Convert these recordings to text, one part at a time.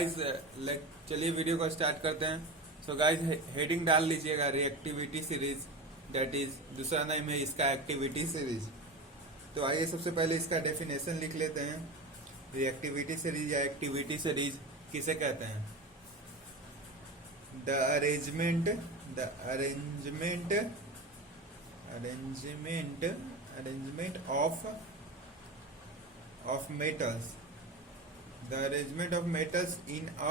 Guys चलिए video को start करते हैं। सो गाइस हेडिंग डाल लीजिएगा रिएक्टिविटी सीरीज, दैट इज दूसरा नाम है इसका एक्टिविटी सीरीज। तो आइए सबसे पहले इसका डेफिनेशन लिख लेते हैं। रिएक्टिविटी सीरीज या एक्टिविटी सीरीज किसे कहते हैं? The arrangement arrangement of metals, the arrangement of metals in a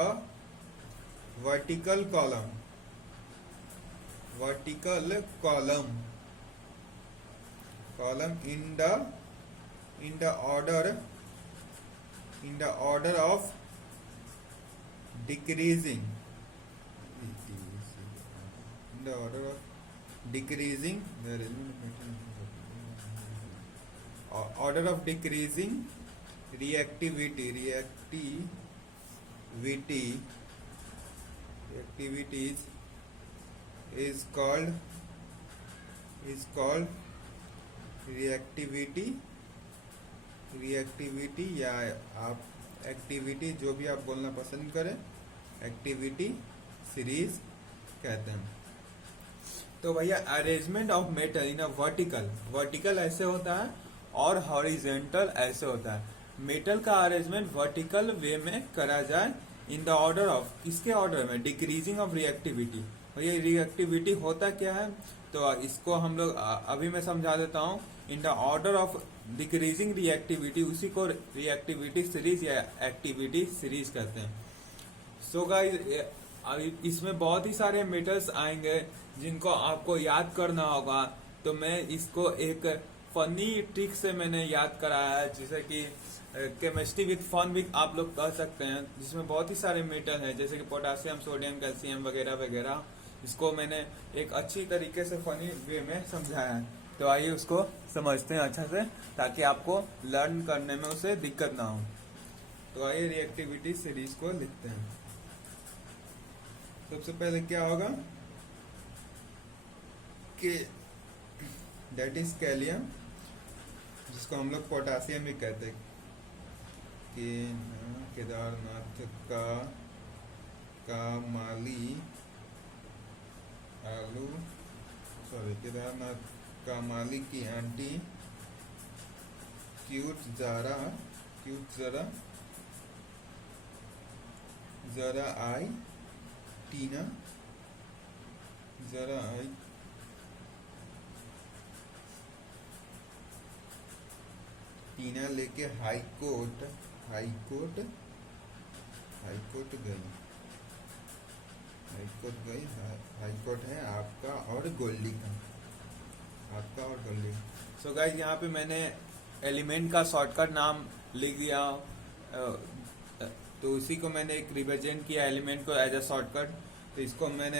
vertical column in the order of decreasing in the order of decreasing the order of decreasing reactivity is called reactivity या आप activity जो भी आप बोलना पसंद करें, activity series कहते हैं। तो भैया arrangement of metal in a vertical ऐसे होता है और हॉरिजेंटल ऐसे होता है। मेटल का अरेंजमेंट वर्टिकल वे में करा जाए इन द ऑर्डर ऑफ, किसके ऑर्डर में? Decreasing of reactivity. और ये रिएक्टिविटी होता क्या है तो इसको हम लोग अभी मैं समझा देता हूँ। In the order of decreasing reactivity, उसी को रिएक्टिविटी सीरीज या एक्टिविटी सीरीज कहते हैं। सो गाइस इसमें बहुत ही सारे मेटल्स आएंगे जिनको आपको याद करना होगा। तो मैं इसको एक फनी ट्रिक से मैंने याद कराया है, जैसे कि केमिस्ट्री विद फन भी आप लोग कह सकते हैं, जिसमें बहुत ही सारे मेटल हैं जैसे कि पोटासियम, सोडियम, कैल्शियम वगैरह वगैरह। इसको मैंने एक अच्छी तरीके से फनी वे में समझाया है। तो आइए उसको समझते हैं अच्छा से, ताकि आपको लर्न करने में उसे दिक्कत ना हो। तो आइए रिएक्टिविटी सीरीज को लिखते हैं। सबसे पहले क्या होगा कि दैट इज कैलियम, जिसको हम लोग पोटासियम भी कहते हैं। कि केदारनाथ का माली केदारनाथ का माली की आंटी क्यूट जरा आई टीना लेके हाई कोर्ट गई। हाई कोर्ट है आपका और गोल्डी का, सो गाइस यहाँ पे मैंने एलिमेंट का शॉर्टकट नाम लिख दिया, तो उसी को मैंने एक रिप्रेजेंट किया एलिमेंट को एज अ शॉर्टकट। तो इसको मैंने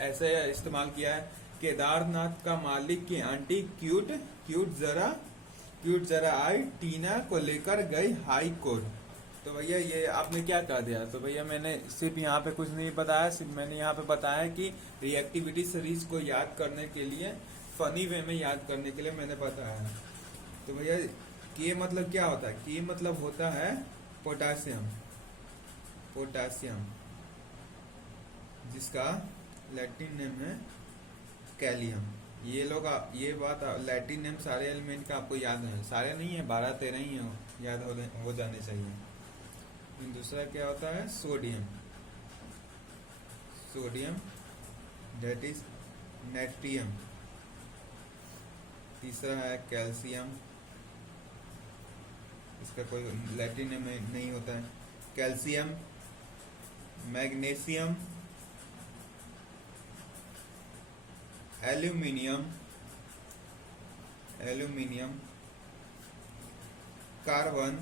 ऐसे इस्तेमाल किया है। केदारनाथ का मालिक की आंटी क्यूट जरा आई टीना को लेकर गई हाई कोर्ट। तो भैया ये आपने क्या कह दिया? तो भैया मैंने सिर्फ यहाँ पे कुछ नहीं बताया, सिर्फ मैंने यहाँ पे बताया कि रिएक्टिविटी सीरीज को याद करने के लिए, फनी वे में याद करने के लिए मैंने बताया। तो भैया के मतलब क्या होता है? के मतलब होता है पोटासियम, जिसका लैटिन नेम है कैलियम। ये बात लैटिन नेम सारे एलिमेंट का आपको याद है, सारे नहीं है, 12-13 ही याद हो जाने चाहिए। दूसरा क्या होता है? Sodium that is natrium. तीसरा है कैल्शियम, इसका कोई लैटिन नेम नहीं होता है। Calcium, magnesium, aluminium, carbon.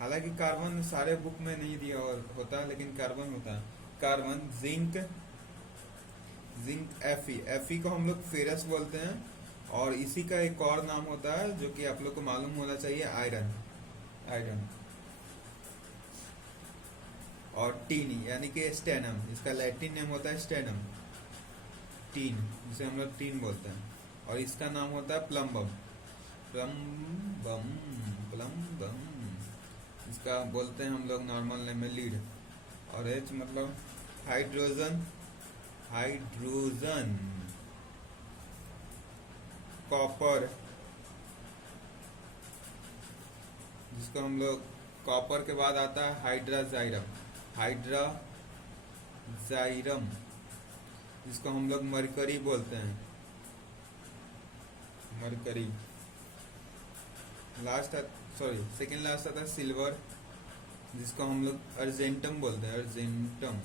हालांकि कार्बन सारे बुक में नहीं दिया होता, लेकिन कार्बन होता है। कार्बन, जिंक Fe को हम लोग फेरस बोलते हैं। और इसी का एक और नाम होता है जो कि आप लोग को मालूम होना चाहिए, आयरन। और टीन यानी कि स्टेनम, इसका लैटिन नेम होता है स्टेनम, टीन, जिसे हम लोग टीन बोलते हैं। और इसका नाम होता है प्लम्बम। इसका बोलते हैं हम लोग नॉर्मल नेम में लीड। और H मतलब हाइड्रोजन, हाइड्रोजन। कॉपर, जिसको हम लोग कॉपर के बाद आता है हाइड्राजाइरम, हाइड्राजाइरम, जिसको हम लोग मरकरी बोलते हैं, mercury. Last sorry second last आता है सिल्वर, जिसको हम लोग अर्जेंटम बोलते हैं, अर्जेंटम।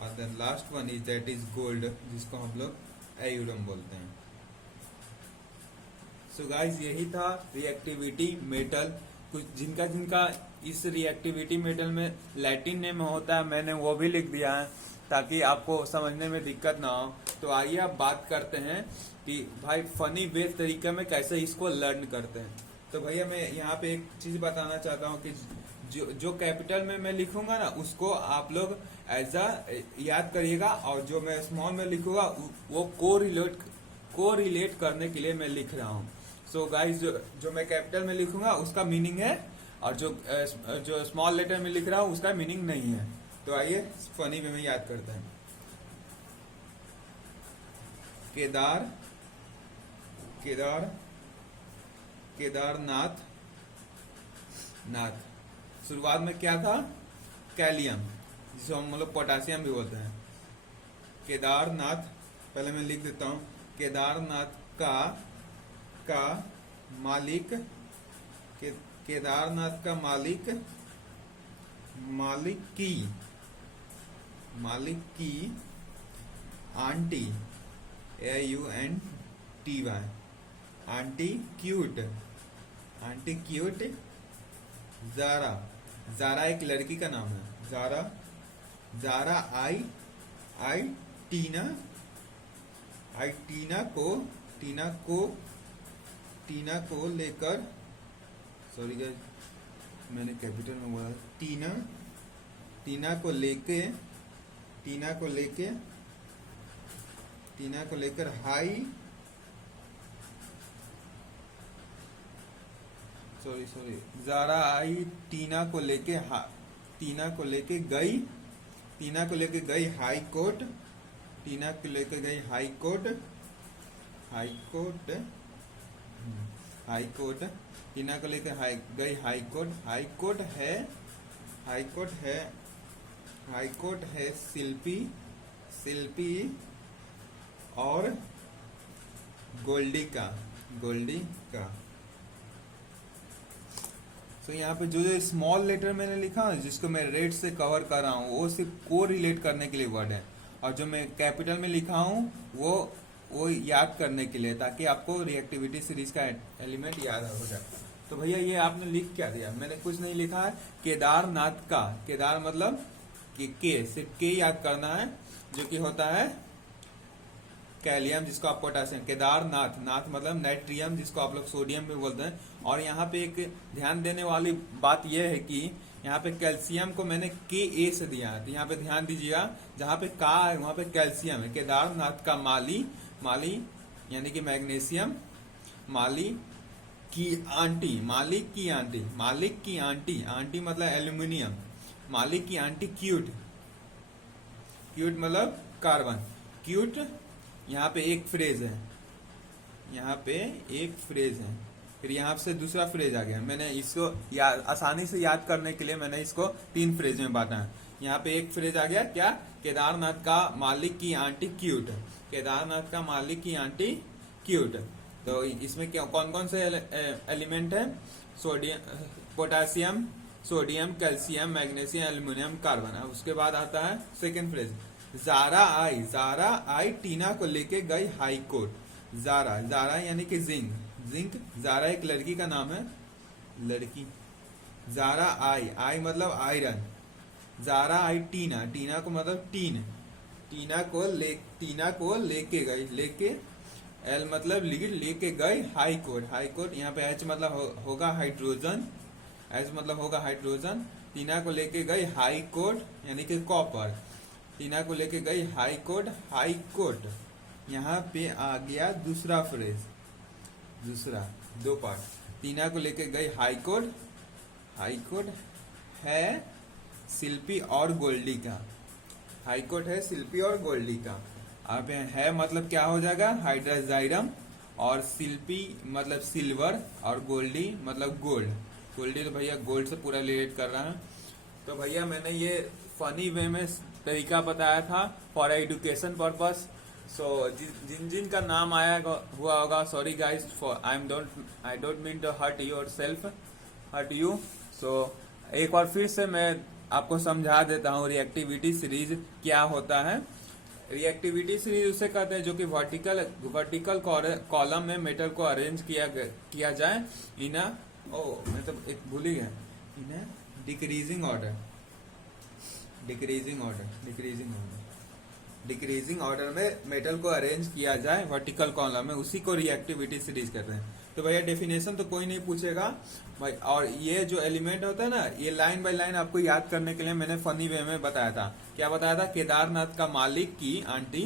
और then last one is that is gold, जिसको हम लोग एयूरम बोलते हैं। सो गाइस यही था रिएक्टिविटी मेटल। कुछ जिनका जिनका इस रिएक्टिविटी मेटल में लैटिन नेम होता है मैंने वो भी लिख दिया है ताकि आपको समझने में दिक्कत ना हो। तो आइए अब बात करते हैं कि भाई फनी वे तरीके में कैसे इसको लर्न करते हैं। तो भैया मैं यहाँ पे एक चीज बताना चाहता हूँ कि जो कैपिटल में मैं लिखूंगा ना उसको आप लोग ऐसा याद करिएगा, और जो मैं स्मॉल में लिखूंगा वो को रिलेट करने के लिए मैं लिख रहा हूँ। सो गाइस जो मैं कैपिटल में लिखूंगा उसका मीनिंग है, और जो स्मॉल लेटर में लिख रहा हूँ उसका मीनिंग नहीं है। तो आइए फनी वे में याद करते हैं। केदारनाथ, शुरुआत में क्या था? कैलियम, जिसे हम लोग पोटासियम भी बोलते हैं। केदारनाथ, पहले मैं लिख देता हूं, केदारनाथ का मालिक, केदारनाथ का मालिक की आंटी, AUNTY, आंटी क्यूट जारा एक लड़की का नाम है, जारा आई टीना को लेकर, सॉरी गाइस मैंने कैपिटल में बोला, टीना को लेकर जारा आई टीना को लेके गई हाई कोर्ट, टीना को लेकर गई हाई कोर्ट है शिल्पी और गोल्डी का। तो यहाँ पे जो स्मॉल लेटर मैंने लिखा जिसको मैं रेड से कवर कर रहा हूँ वो सिर्फ को रिलेट करने के लिए वर्ड है, और जो मैं कैपिटल में लिखा हूँ वो याद करने के लिए, ताकि आपको रिएक्टिविटी सीरीज का एलिमेंट याद हो जाए। तो भैया ये आपने लिख क्या दिया? मैंने कुछ नहीं लिखा है। केदारनाथ का, केदार मतलब के सिर्फ के याद करना है, जो कि होता है कैलियम, जिसको आप पोटासियम। केदारनाथ मतलब नाइट्रियम, जिसको आप लोग सोडियम भी बोलते हैं। और यहाँ पे एक ध्यान देने वाली बात यह है कि यहाँ पे कैल्शियम को मैंने Ka से दिया है, तो यहाँ पे ध्यान दीजिएगा, जहाँ पे का है वहाँ पे कैल्शियम है। केदारनाथ का माली यानी कि मैग्नीशियम, मालिक की आंटी मतलब एल्यूमिनियम, मालिक की आंटी क्यूट मतलब कार्बन, क्यूट। यहाँ पे एक फ्रेज है, फिर यहाँ से दूसरा फ्रेज आ गया। मैंने इसको आसानी से याद करने के लिए मैंने इसको 3 फ्रेज में बांटा है। यहाँ पे एक फ्रेज आ गया क्या? केदारनाथ का मालिक की आंटी क्यूट, केदारनाथ का मालिक की आंटी क्यूट। तो इसमें क्या कौन कौन से एलिमेंट है? Potassium, sodium, calcium, magnesium, aluminium, carbon. उसके बाद आता है सेकेंड फ्रेज, जारा आई टीना को लेके गई हाई कोर्ट। जारा यानी कि जिंक, जारा एक लड़की का नाम है, लड़की। जारा आई मतलब आयरन, जारा आई टीना को मतलब टीना को लेके गई, एल मतलब लीड, लेके गई हाई कोर्ट। यहाँ पे एच मतलब होगा हाइड्रोजन, टीना को लेके गई हाई कोर्ट यानी कि कॉपर, टीना को लेके गई हाई कोर्ट। यहाँ पे आ गया दूसरा फ्रेज, 2 पार्ट। टीना को लेके गई हाई कोर्ट, हाई कोर्ट है शिल्पी और गोल्डी का, हाई कोर्ट है शिल्पी और गोल्डी का। अब है मतलब क्या हो जाएगा, हाइड्राजाइरम, और शिल्पी मतलब सिल्वर, और गोल्डी मतलब गोल्ड। गोल्डी तो भैया गोल्ड से पूरा रिलेट कर रहा है। तो भैया मैंने ये फनी वे में तरीका बताया था फॉर एजुकेशन पर्पस। सो जिन जिन का नाम आया हुआ होगा, sorry guys, for I don't mean to hurt yourself, hurt you. So एक बार फिर से मैं आपको समझा देता हूँ रिएक्टिविटी सीरीज क्या होता है। रिएक्टिविटी सीरीज उसे कहते हैं जो कि वर्टिकल कॉलम में मेटल को अरेंज किया जाए इन मैं तो एक भूल ही गया, in decreasing order, decreasing order में मेटल को अरेंज किया जाए वर्टिकल कॉलम में, उसी को रिएक्टिविटी सीरीज कहते हैं। तो भैया डेफिनेशन तो कोई नहीं पूछेगा भाई, और ये जो एलिमेंट होता है ना, ये लाइन बाय लाइन आपको याद करने के लिए मैंने फनी वे में बताया था। क्या बताया था, केदारनाथ का मालिक की आंटी,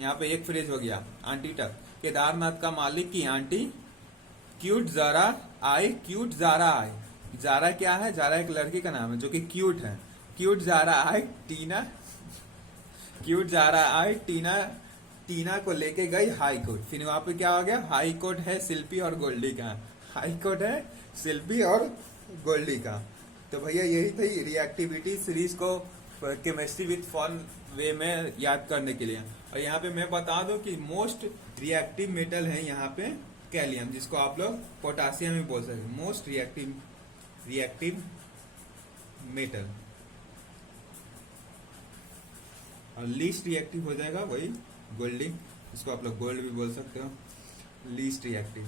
यहाँ पे एक फ्रेज हो गया आंटी तक, केदारनाथ का मालिक की आंटी क्यूट जारा आई, क्यूट जारा आई। जारा क्या है, जारा एक लड़की का नाम है जो कि क्यूट है। क्यूट जारा आई टीना, क्यूट जारा आई टीना, टीना को लेके गई हाई कोर्ट। फिर वहां पे क्या हो गया, हाई कोर्ट है शिल्पी और गोल्डी का, हाई कोर्ट है शिल्पी और गोल्डी का। तो भैया यही थी रिएक्टिविटी सीरीज को केमिस्ट्री विद फन वे में याद करने के लिए। और यहाँ पे मैं बता दूं कि मोस्ट रिएक्टिव मेटल है यहाँ पे कैलियम, जिसको आप लोग पोटासियम भी बोल सकते, मोस्ट रिएक्टिव मेटल। और लीस्ट रिएक्टिव हो जाएगा वही गोल्डी, इसको आप लोग गोल्ड भी बोल सकते हो, लीस्ट रिएक्टिव।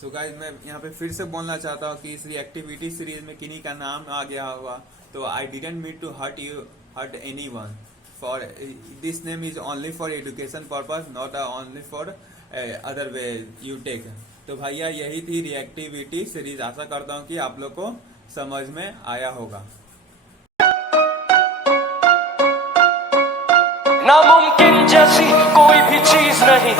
सो गाइस मैं यहाँ पे फिर से बोलना चाहता हूँ कि इस रिएक्टिविटी सीरीज में किन्हीं का नाम आ गया होगा तो I didn't mean to hurt anyone, for this name is only for education purpose, not only for other way you take. तो भैया यही थी रिएक्टिविटी सीरीज, आशा करता हूँ कि आप लोग को समझ में आया होगा। नामुमकिन जैसी कोई भी चीज नहीं,